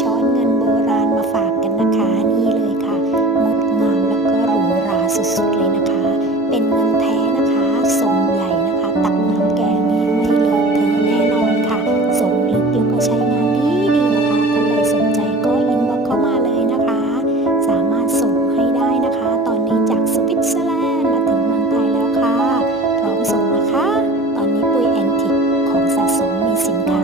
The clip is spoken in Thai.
ช้อนเงินโบราณมาฝากกันนะคะ นี่เลยค่ะ งดงามแล้วก็หรูหราสุดๆเลยนะคะ เป็นเงินแท้นะคะทรงใหญ่นะคะ ตักน้ำแกงนี้ไม่เลอะเทอะแน่นอนค่ะทรงลึกแล้วก็ใช้งานดีดีนะคะท่านใดสนใจก็อินบ็อกเข้ามาเลยนะคะ สามารถส่งให้ได้นะคะ ตอนนี้จากสวิตเซอร์แลนด์มาถึงเมืองไทยแล้วค่ะ พร้อมส่งนะคะ ตอนนี้ปุยแอนติกของสะสมมีสินค้า